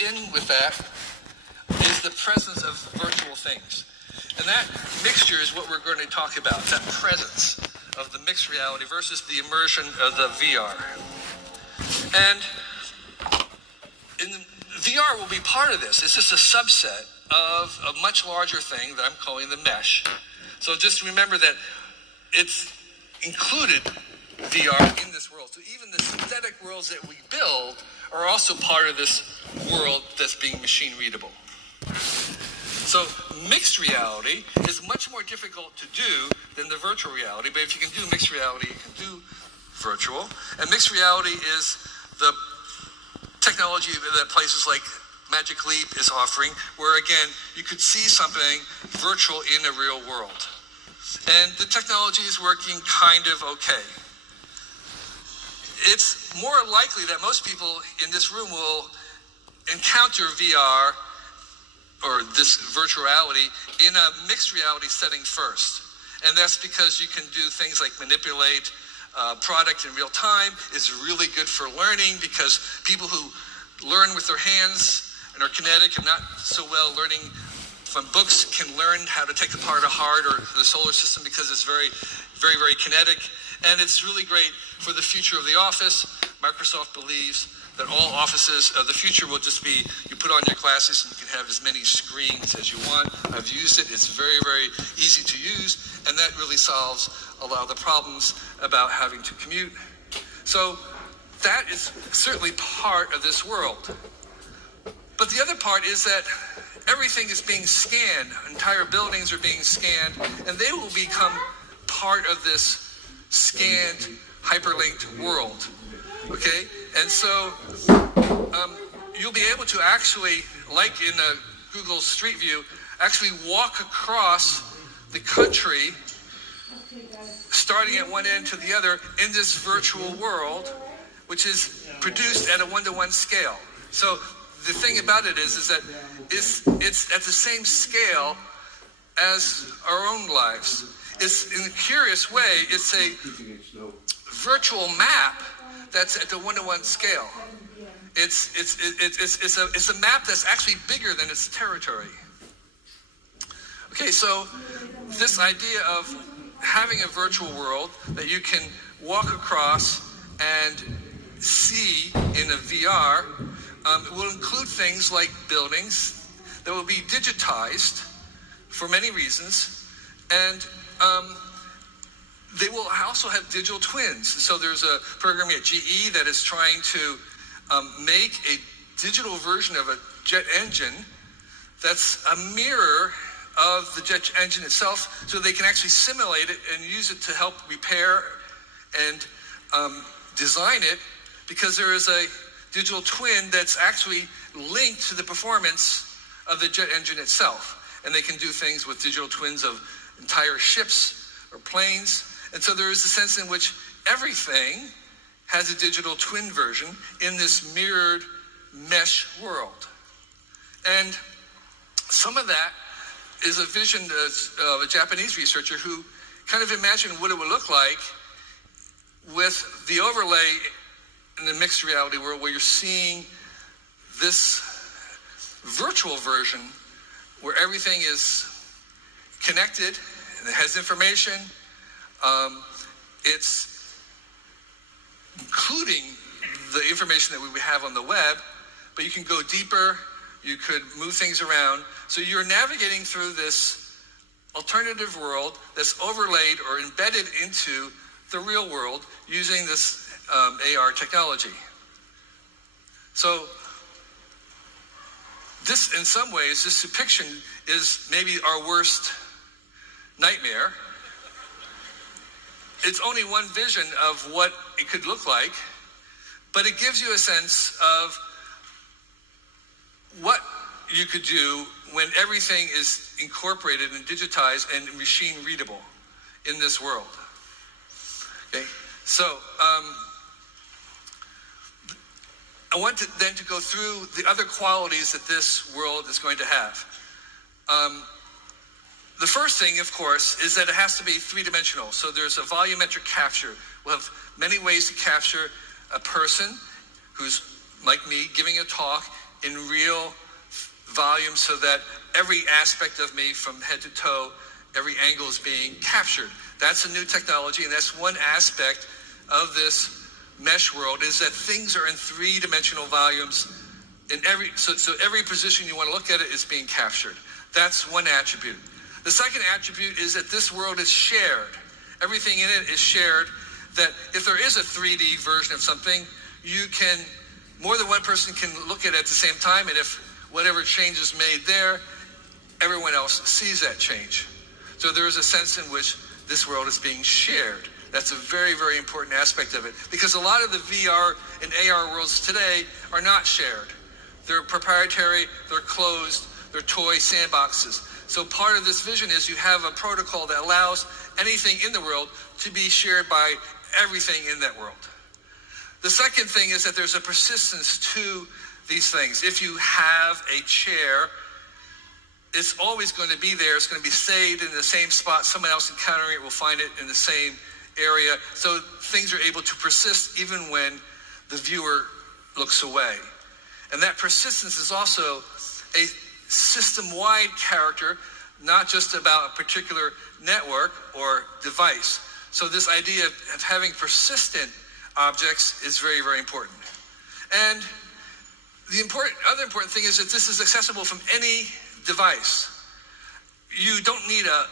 mixed in with that is the presence of virtual things. And that mixture is what we're going to talk about, that presence of the mixed reality versus the immersion of the VR. And VR will be part of this. It's just a subset of a much larger thing that I'm calling the mesh. So just remember that it's included VR in this world. So even the synthetic worlds that we build are also part of this world that's being machine readable. So mixed reality is much more difficult to do than the virtual reality, but if you can do mixed reality, you can do virtual. And mixed reality is the technology that places like Magic Leap is offering, where again, you could see something virtual in a real world. And the technology is working kind of okay. It's more likely that most people in this room will encounter VR or this virtual reality in a mixed reality setting first. And that's because you can do things like manipulate product in real time. It's really good for learning because people who learn with their hands and are kinetic and not so well learning from books can learn how to take apart a heart or the solar system because it's very, very, very kinetic. And it's really great for the future of the office. Microsoft believes that all offices of the future will just be, you put on your glasses and you can have as many screens as you want. I've used it. It's very, very easy to use. And that really solves a lot of the problems about having to commute. So that is certainly part of this world. But the other part is that everything is being scanned. Entire buildings are being scanned, and they will become part of this scanned, hyperlinked world. Okay? And so you'll be able to actually, like in a Google Street View, actually walk across the country, starting at one end to the other, in this virtual world, which is produced at a one-to-one scale. So the thing about it is that it's at the same scale as our own lives. It's, in a curious way, it's a virtual map that's at the one-to-one scale. It's a map that's actually bigger than its territory. Okay, so this idea of having a virtual world that you can walk across and see in a VR will include things like buildings that will be digitized for many reasons, and they will also have digital twins. So there's a program at GE that is trying to make a digital version of a jet engine that's a mirror of the jet engine itself, so they can actually simulate it and use it to help repair and design it, because there is a digital twin that's actually linked to the performance of the jet engine itself. And they can do things with digital twins of entire ships or planes. And so there is a sense in which everything has a digital twin version in this mirrored mesh world. And some of that is a vision of a Japanese researcher who kind of imagined what it would look like with the overlay in the mixed reality world, where you're seeing this virtual version where everything is connected and it has information. It's including the information that we would have on the web, but you can go deeper, you could move things around. So you're navigating through this alternative world that's overlaid or embedded into the real world using this AR technology. So this, in some ways, this depiction is maybe our worst nightmare. It's only one vision of what it could look like, but it gives you a sense of what you could do when everything is incorporated and digitized and machine readable in this world. Okay, so I want to go through the other qualities that this world is going to have. The first thing, of course, is that it has to be three-dimensional. So there's a volumetric capture. We'll have many ways to capture a person who's like me giving a talk in real volume so that every aspect of me from head to toe, every angle is being captured. That's a new technology, and that's one aspect of this mesh world, is that things are in three-dimensional volumes. So every position you want to look at it is being captured. That's one attribute. The second attribute is that this world is shared. Everything in it is shared, that if there is a 3D version of something, more than one person can look at it at the same time, and if whatever change is made there, everyone else sees that change. So there is a sense in which this world is being shared. That's a very, very important aspect of it, because a lot of the VR and AR worlds today are not shared. They're proprietary, they're closed, they're toy sandboxes. So part of this vision is you have a protocol that allows anything in the world to be shared by everything in that world. The second thing is that there's a persistence to these things. If you have a chair, it's always going to be there. It's going to be saved in the same spot. Someone else encountering it will find it in the same area. So things are able to persist even when the viewer looks away. And that persistence is also a system-wide character, not just about a particular network or device. So this idea of having persistent objects is very, very important. And the other important thing is that this is accessible from any device. You don't need a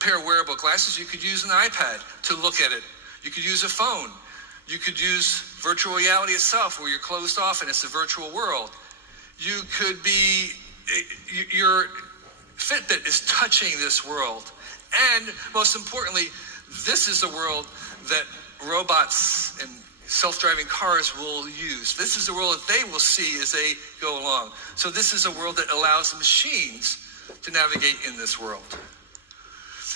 pair of wearable glasses. You could use an iPad to look at it. You could use a phone. You could use virtual reality itself, where you're closed off and it's a virtual world. You could be, your Fitbit is touching this world. And most importantly, this is a world that robots and self-driving cars will use. This is the world that they will see as they go along. So this is a world that allows machines to navigate in this world.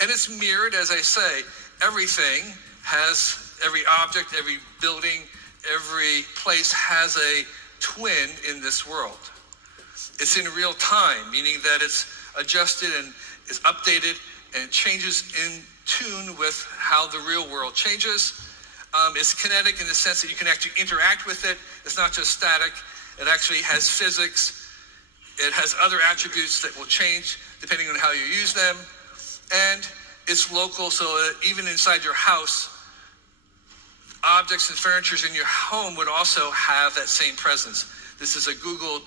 And it's mirrored, as I say, everything has, every object, every building, every place has a twin in this world. It's in real time, meaning that it's adjusted and is updated and it changes in tune with how the real world changes. It's kinetic in the sense that you can actually interact with it. It's not just static. It actually has physics. It has other attributes that will change depending on how you use them. And it's local, so that even inside your house, objects and furniture in your home would also have that same presence. This is a Google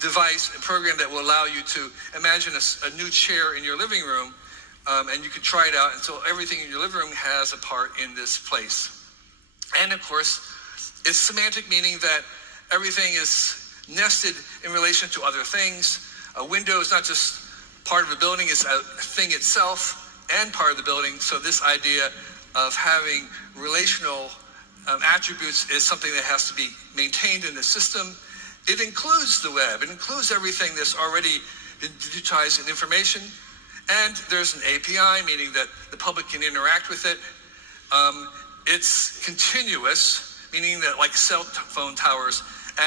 device, a program that will allow you to imagine a new chair in your living room, and you can try it out. And so everything in your living room has a part in this place. And of course, it's semantic, meaning that everything is nested in relation to other things. A window is not just part of a building, it's a thing itself and part of the building. So this idea of having relational attributes is something that has to be maintained in the system. It includes the web. It includes everything that's already been digitized in information. And there's an API, meaning that the public can interact with it. It's continuous, meaning that like cell phone towers,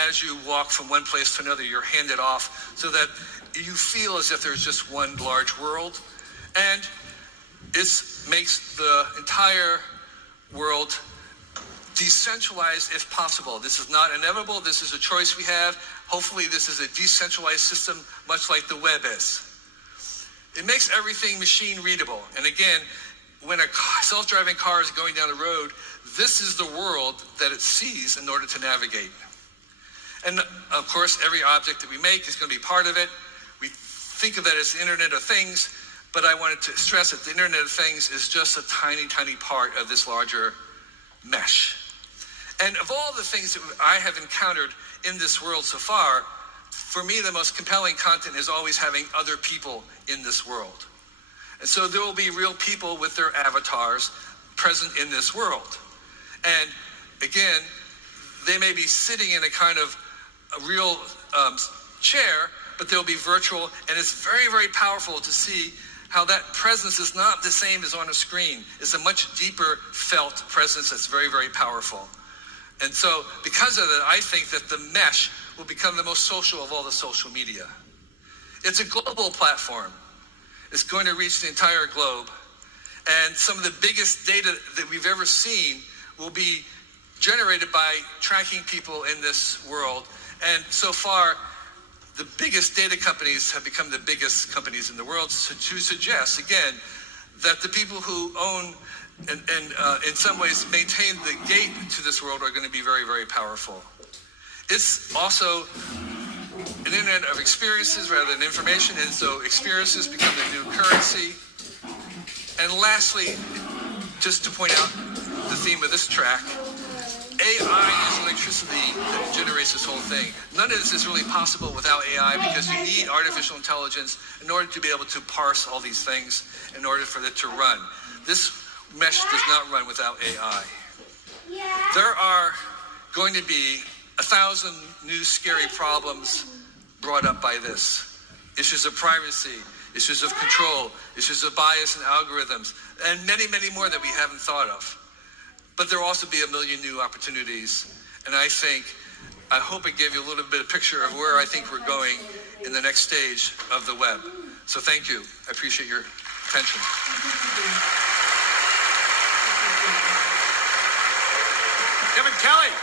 as you walk from one place to another, you're handed off so that you feel as if there's just one large world. And it makes the entire world decentralized if possible. This is not inevitable. This is a choice we have. Hopefully this is a decentralized system, much like the web is. It makes everything machine readable. And again, when a self-driving car is going down the road, this is the world that it sees in order to navigate. And of course, every object that we make is going to be part of it. We think of that as the Internet of Things, but I wanted to stress that the Internet of Things is just a tiny, tiny part of this larger mesh. And of all the things that I have encountered in this world so far, for me, the most compelling content is always having other people in this world. And so there will be real people with their avatars present in this world. And again, they may be sitting in a kind of a real chair, but they'll be virtual. And it's very, very powerful to see how that presence is not the same as on a screen. It's a much deeper felt presence that's very, very powerful. And so because of that, I think that the mesh will become the most social of all the social media. It's a global platform. It's going to reach the entire globe. And some of the biggest data that we've ever seen will be generated by tracking people in this world. And so far, the biggest data companies have become the biggest companies in the world, to suggest, again, that the people who own and in some ways maintain the gate to this world are going to be very, very powerful. It's also an internet of experiences rather than information, and so experiences become the new currency. And lastly, just to point out the theme of this track, AI is electricity that generates this whole thing. None of this is really possible without AI, because you need artificial intelligence in order to be able to parse all these things in order for it to run. This mesh does not run without AI. There are going to be 1,000 new scary problems brought up by this. Issues of privacy, issues of control, issues of bias and algorithms, and many, many more that we haven't thought of. But there will also be a million new opportunities. And I hope it gave you a little bit of picture of where I think we're going in the next stage of the web. So thank you. I appreciate your attention. Kevin Kelly.